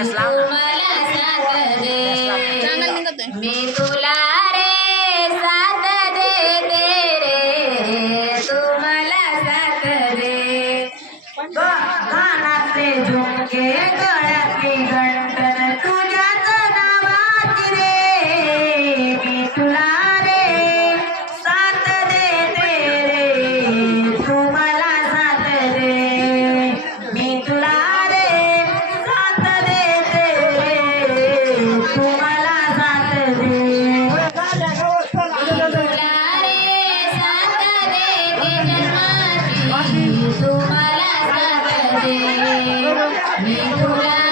Dash लाव रे साथ देते रे तुम्हाला साथ दे. गाना झुमके যে মিঠুলা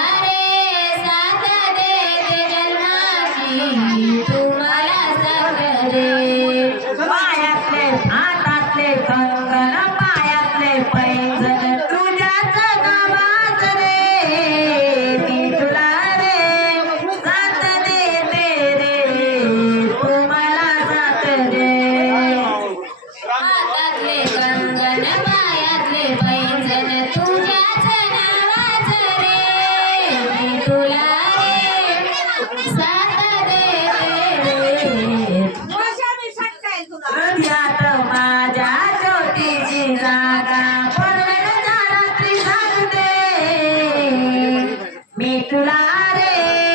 রে